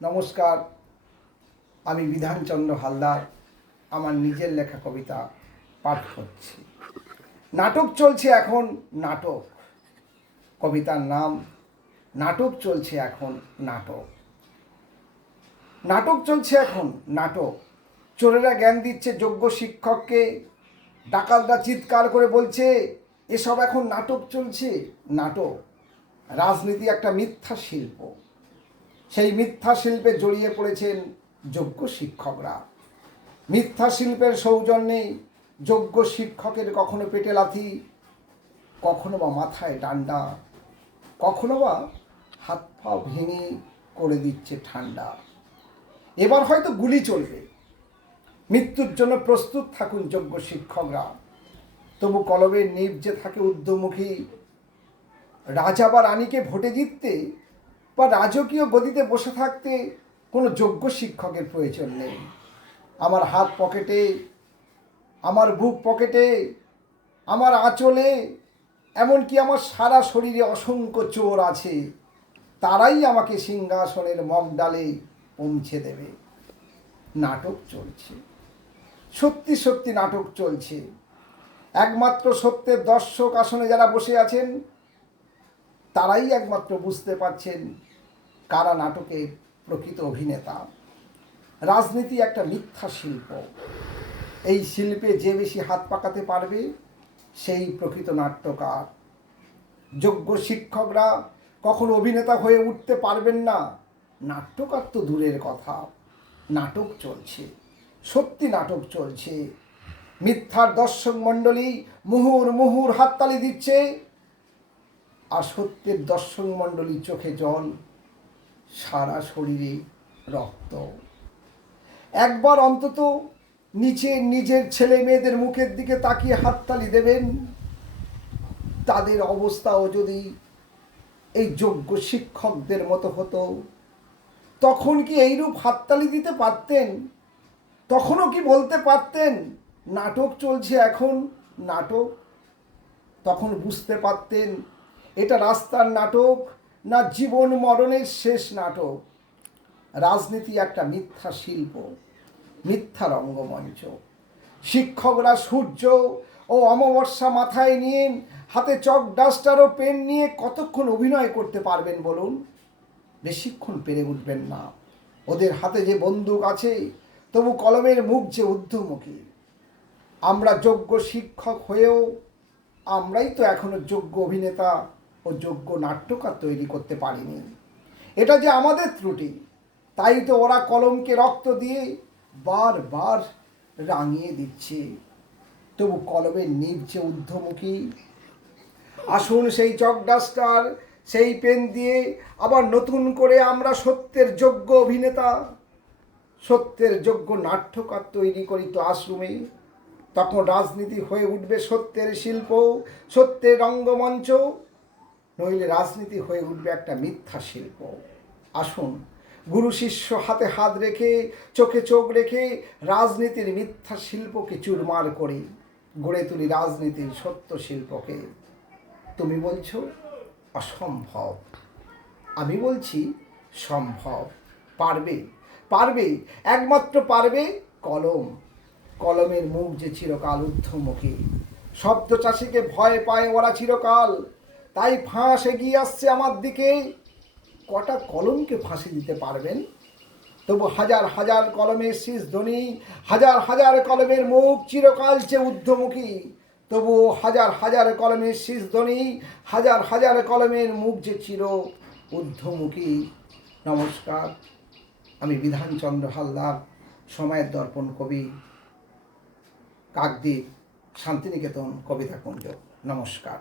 নমস্কার, আমি বিধানচন্দ্র হালদার আমার নিজের লেখা কবিতা পাঠ করছি। নাটক চলছে এখন নাটক, কবিতার নাম নাটক চলছে এখন নাটক। নাটক চলছে এখন নাটক, চোরেরা জ্ঞান দিচ্ছে যোগ্য শিক্ষককে, ডাকাতরা চিৎকার করে বলছে এসব এখন নাটক চলছে নাটক। রাজনীতি একটা মিথ্যা শিল্প, সেই মিথ্যা শিল্পে জড়িয়ে পড়েছেন যোগ্য শিক্ষকরা। মিথ্যা শিল্পের সৌজন্যে যোগ্য শিক্ষকের কখনো পেটে লাথি, কখনো বা মাথায় ডান্ডা, কখনো বা হাত পা ভেঙে করে দিচ্ছে ঠান্ডা। এবার হয়তো গুলি চলবে, মৃত্যুর জন্য প্রস্তুত থাকুন যোগ্য শিক্ষকরা। তবু কলমের নিব যে থাকে ঊর্ধ্বমুখী, রাজা বা রানীকে ভোটে জিততে বা রাজকীয় গদিতে বসে থাকতে কোনো যোগ্য শিক্ষকের প্রয়োজন নেই। আমার হাত পকেটে, আমার বুক পকেটে, আমার আঁচলে, এমনকি আমার সারা শরীরে অসংখ্য চোর আছে, তারাই আমাকে সিংহাসনের মগডালে পৌঁছে দেবে। নাটক চলছে, সত্যি সত্যি নাটক চলছে। একমাত্র সত্যের দর্শক আসনে যারা বসে আছেন তারাই একমাত্র বুঝতে পারছেন কারা নাটকের প্রকৃত অভিনেতা। রাজনীতি একটা মিথ্যা শিল্প, এই শিল্পে যে বেশি হাত পাকাতে পারবে সেই প্রকৃত নাট্যকার। যোগ্য শিক্ষকরা কখনো অভিনেতা হয়ে উঠতে পারবেন না, নাট্যকার তো দূরের কথা। নাটক চলছে, সত্যি নাটক চলছে। মিথ্যার দর্শক মণ্ডলী মুহুর মুহুর হাততালি দিচ্ছে, আর সত্যের দর্শক মণ্ডলী চোখে জল, সারা শরীরে রক্ত। একবার অন্তত নিজের ছেলে মেয়েদের মুখের দিকে তাকিয়ে হাততালি দেবেন। তাদের অবস্থাও যদি এই যোগ্য শিক্ষকদের মতো হতো, তখন কি এইরূপ হাততালি দিতে পারতেন? তখনও কি বলতে পারতেন নাটক চলছে এখন নাটক? তখন বুঝতে পারতেন এটা রাস্তার নাটক না জীবন মরণের শেষ নাটক। রাজনীতি একটা মিথ্যা শিল্প, মিথ্যা রঙ্গমঞ্চ। শিক্ষকরা সূর্য ও অমাবস্যা মাথায় নিয়ে, হাতে চক ডাস্টার ও পেন নিয়ে কতক্ষণ অভিনয় করতে পারবেন বলুন? বেশিক্ষণ পেরে উঠবেন না। ওদের হাতে যে বন্দুক আছে, তবু কলমের মুখ যে ঊর্ধ্বমুখী। আমরা যোগ্য শিক্ষক হয়েও আমরাই তো এখনো যোগ্য অভিনেতা ও যোগ্য নাট্যকার তৈরি করতে পারিনি। এটা যে আমাদের ত্রুটি, তাই তো ওরা কলমকে রক্ত দিয়ে বারবার রাঙিয়ে দিচ্ছে। তবু কলমের নিব যে ঊর্ধ্বমুখী। আসুন সেই চক ডাস্টার, সেই পেন দিয়ে আবার নতুন করে আমরা সত্যের যোগ্য অভিনেতা, সত্যের যোগ্য নাট্যকার তৈরি করি ক্লাসরুমে। তখন রাজনীতি হয়ে উঠবে সত্যের শিল্প, সত্যের রঙ্গমঞ্চ। নইলে রাজনীতি হয়ে উঠবে একটা মিথ্যা শিল্প। আসুন গুরু শিষ্য হাতে হাত রেখে, চোখে চোখ রেখে রাজনীতির মিথ্যা শিল্পকে চুরমার করি, গড়ে তুলি রাজনীতির সত্য শিল্পকে। তুমি বলছো অসম্ভব, আমি বলছি সম্ভব। পারবে, পারবে, একমাত্র পারবে কলম। কলমের মুখ যে চিরকাল ঊর্ধ্বমুখী। শব্দ চাষিকে ভয় পায় ওরা চিরকাল, তাই ফাঁস এগিয়ে আসছে আমার দিকে। কটা কলমকে ফাঁসি দিতে পারবেন? তবু হাজার হাজার কলমের শীষ ধ্বনি, হাজার হাজার কলমের মুখ চিরকাল যে ঊর্ধ্বমুখী। তবু হাজার হাজার কলমের শীষ ধ্বনি, হাজার হাজার কলমের মুখ যে চির ঊর্ধ্বমুখী। নমস্কার, আমি বিধানচন্দ্র হালদার, সময়ের দর্পণ কবি, কাকদ্বীপ, শান্তিনিকেতন কবিতা কুঞ্জ। নমস্কার।